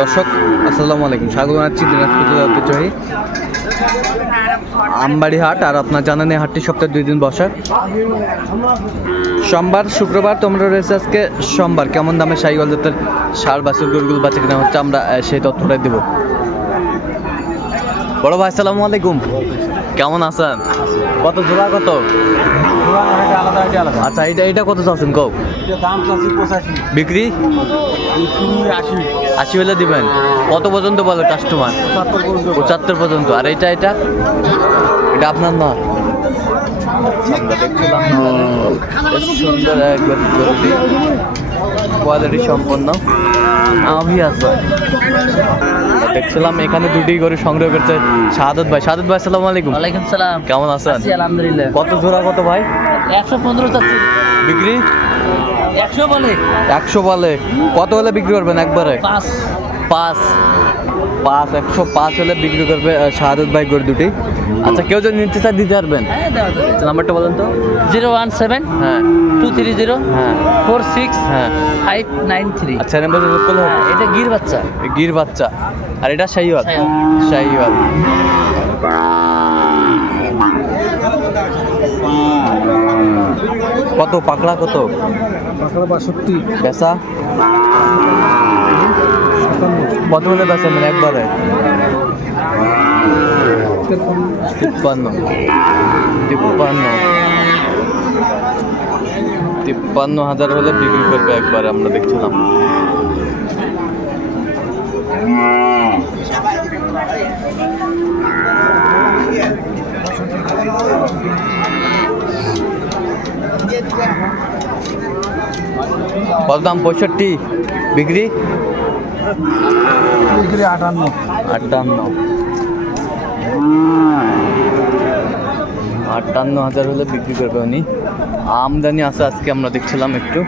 দর্শক, আসসালামু আলাইকুম। স্বাগত জানাচ্ছি দিনাজপুর ঐতিহ্যবাহী আমবাড়ি হাট আর আপনার জানেন এই হাটটি সপ্তাহে দুই দিন বসে। সোমবার, শুক্রবার তোমরা রয়েছে আজকে সোমবার। কেমন দামে সাইগল জাতের সার বাসুর গরুগুলো বাঁচে কিনা হচ্ছে, আমরা সেই তথ্যটাই দেবো। বড় ভাই, আসসালামু আলাইকুম। কেমন আছেন? কত জোড়া, কত? আচ্ছা এটা এটা কত চাচ্ছেন? দাম বিক্রি? আশি হলে দিবেন। কত পর্যন্ত বলে কাস্টমার পঁচাত্তর পর্যন্ত। আর এটা এটা? এটা আপনার না? আমরা দেখছিলাম বেশ সুন্দর একবার কোয়ালিটি সম্পন্ন। আমি আছে। দেখছিলাম এখানে দুটি গরু সংগ্রহ করছে সাদত ভাই। সাদত ভাই আসসালামু আলাইকুম। ওয়ালাইকুম সালাম। কেমন আছেন? আছি আলহামদুলিল্লাহ। কত জোড়া কত ভাই? একশো পনেরো বিক্রি? একশো বলে। একশো বলে। কত হলে বিক্রি করবেন একবারে? পাঁচ। পাঁচ পাঁচ একশো পাঁচ হলে বিক্রি করবে শাহাদত ভাই গরু দুটি। আচ্ছা কেউ যদি নিতে চায় দিতে পারবেন। হ্যাঁ আচ্ছা, নাম্বারটা বলেন তো। জিরো ওয়ান সেভেন হ্যাঁ। টু থ্রি জিরো হ্যাঁ। ফোর সিক্স হ্যাঁ। Five nine three. আচ্ছা নাম্বার যোগ করলে এটা গির বাচ্চা। গির বাচ্চা। আর এটা শাহিওয়াল। শাহিওয়াল। কত পাকড়া কত? পাঁচশো বাষট্টি। বেচা? কত হলে বেচা একবারে। তিপ্পান্ন। তিপ্পান্ন। তিপ্পান্ন হাজার হলে বিক্রি করবে একবার, আমরা দেখছিলাম। কত দাম পঁয়ষট্টি, বিক্রি? আটান্ন। আটান্ন। আটান্ন হাজার হলে বিক্রি করবে উনি। আমদানি আছে আজকে আমরা দেখছিলাম একটু।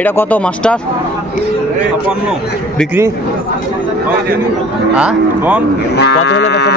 এটা কত মাস্টার? বিক্রি? হ্যাঁ? কত হলে বেচেন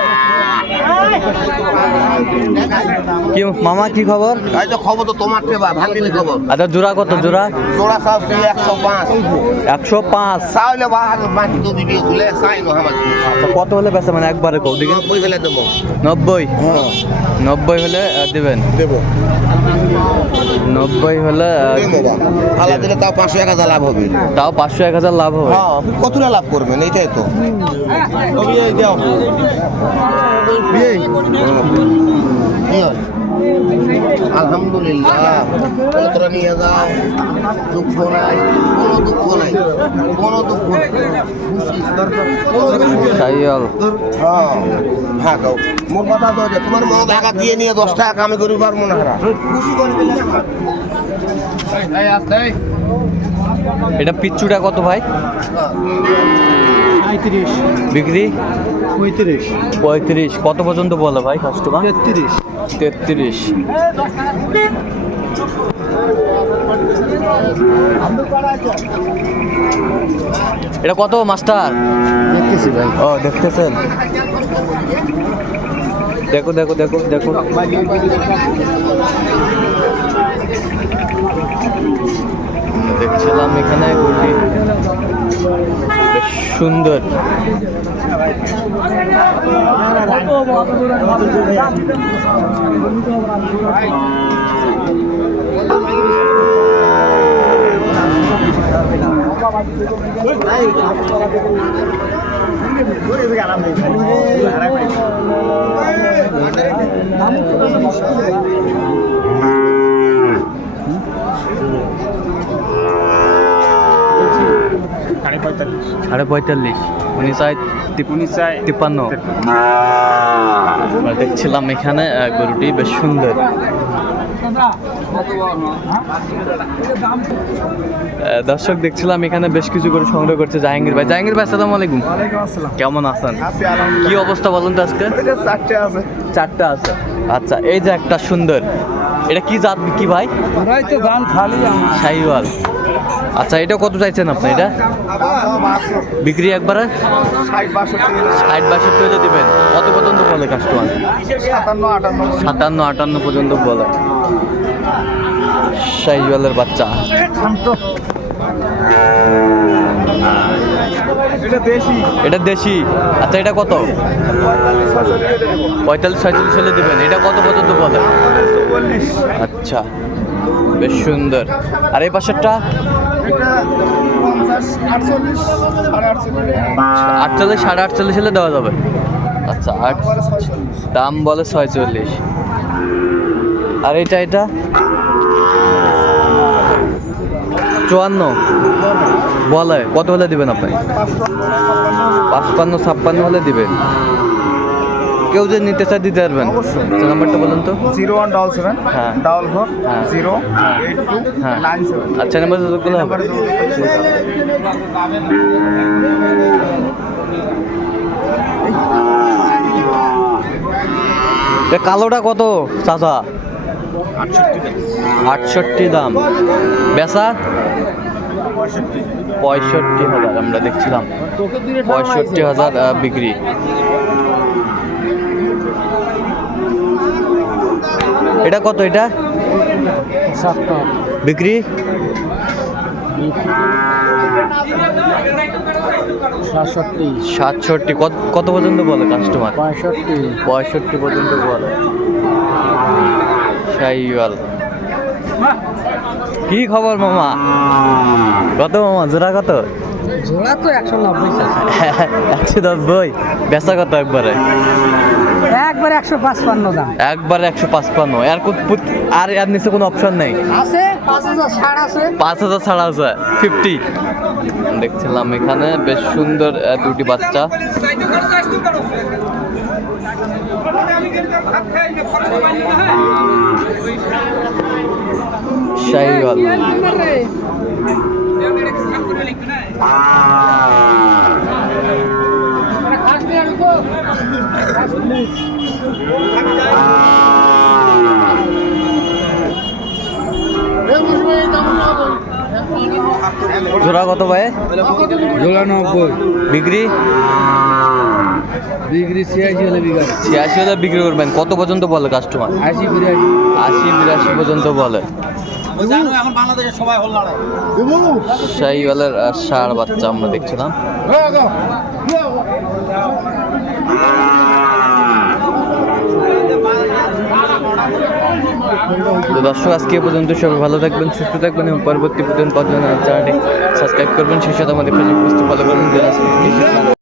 কি মামা কি খবর? এই তো খবর তো তোমার টেবা ভাঙ্গিনি খবর। আচ্ছা জোড়া কত জোড়া? জোড়া সব একশো পাঁচ। একশো পাঁচ। বাহার বাকি দু বিবি খুলে চাই আচ্ছা কত হলে বেচা মানে একবারে কৌ দিকে বই ফেলে দেবো। নব্বই? হ্যাঁ। নব্বই হলে দিবেন? দেবো। নব্বই হলে বা দিলে তাও পাঁচশো এক হাজার লাভ হবে। তাও পাঁচশো এক হাজার লাভ হবে। হ্যাঁ আপনি কতটা লাভ করবেন এইটাই তো। হয়? আলহামদুলিল্লাহ। তোরা নিয়ে যাও। দুঃখ নাই। কোনো দুঃখ নাই। কোনো দুঃখ নাই। হ্যাঁ। মোর কথা তো তোমার মনে টাকা দিয়ে নিয়ে দশ টাকা কামে করি পারব না। খুশি করে দিলে এটা পিচ্চুটা কত ভাই? পঁয়ত্রিশ বিক্রি? পঁয়ত্রিশ। পঁয়ত্রিশ। কত পর্যন্ত বলে ভাই কাস্টমার তেত্রিশ। তেত্রিশ। এটা কত মাস্টার? দেখতেছি ভাই। ও দেখতেছেন? দেখো দেখো দেখো দেখো। দেখছিলাম এখানে গরুটি বেশ সুন্দর। সাড়ে পঁয়তাল্লিশ। সাড়ে পঁয়তাল্লিশ উনি চাই উনি তিপ্পান্ন দেখছিলাম এখানে গরুটি বেশ সুন্দর। দর্শক দেখছিলাম এখানে বেশ কিছু গরু সংগ্রহ করছে জাহাঙ্গীর ভাই। জাহাঙ্গীর ভাই আসসালামু আলাইকুম। কেমন আছেন? কি অবস্থা বলুন তো আজকে? চারটে আছে। চারটা আছে। আচ্ছা এই যে একটা সুন্দর। এটা কি জাত কি ভাই? তো গান খালি শাহিওয়াল আচ্ছা এটা কত চাইছেন আপনি এটা? বিক্রি একবারে? ষাট বাষট্টি হলে দেবেন। কত পর্যন্ত বলে কাস্টমার সাতান্ন, আটান্ন পর্যন্ত বলে। শাহিওয়ালের বাচ্চা। এটা দেশি। আচ্ছা এটা কত? পঁয়তাল্লিশ, ছয়চল্লিশ হলে দেবেন। এটা কত পর্যন্ত বলে? আচ্ছা বেশ সুন্দর। আর এই পাশেরটা? এটা পঞ্চাশ আটচল্লিশ সাড়ে আটচল্লিশ। আটচল্লিশ সাড়ে আটচল্লিশ হলে দেওয়া যাবে। আচ্ছা আট দাম বলে ছয়চল্লিশ। আর এটা এটা? চুয়ান্ন। বলে কত হলে দিবেন আপনি? পাঁচপান্ন ছাপ্পান্ন হলে দিবেন। কেউ যদি নিতে চায় দিতে পারবেন? আচ্ছা, নাম্বারটা বলুন তো। জিরো ওয়ান ডাবল সেভেন হ্যাঁ। ডাবল ফোর হ্যাঁ। জিরো হ্যাঁ। এইট টু হ্যাঁ। Nine seven. আচ্ছা নাম্বার হবে। কালোটা কত চাচা? আটষট্টি দাম। বেচা? পঁয়ষট্টি হাজার আমরা দেখছিলাম। পঁয়ষট্টি হাজার বিক্রি। এটা কত এটা? বিক্রি? সাতষট্টি। সাতষট্টি। কত পর্যন্ত বলে কাস্টমার পঁয়ষট্টি। পঁয়ষট্টি পর্যন্ত বলে। কি খবর মামা? কত মামা? জোড়া কত? জোড়া তো একশো নব্বই একশো নব্বই। বেচা কত একবারে? একবার একশো পাঁচপান্ন দাম একবারে একশো পাঁচপান্ন আর আর এর নিচে কোনো অপশন নেই আছে পাঁচ হাজার ছাড় আছে পাঁচ হাজার ছাড়া আছে ফিফটি দেখছিলাম এখানে বেশ সুন্দর দুটি বাচ্চা শাহিওয়াল জোড়া কত ভাই? জোড়া নব্বই। বিক্রি? ডিগ্রি ছিয়াশি হলে বিঘা ছিয়াশি হাজার বিক্রি করবেন। কত পর্যন্ত বলে কাস্টমার আশি বিরাশি। আশি বিরাশি পর্যন্ত বলে। শাহিওয়ালের আহ, ষাঁড় বাচ্চা আমরা দেখছিলাম। তো দর্শক, আজকে পর্যন্ত সবাই ভালো থাকবেন, সুস্থ থাকবেন এবং পরবর্তী পর্যন্ত চ্যানেলটি সাবস্ক্রাইব করবেন, সেই সাথে আমাদের ফেসবুক পোস্টে ফলো করবেন।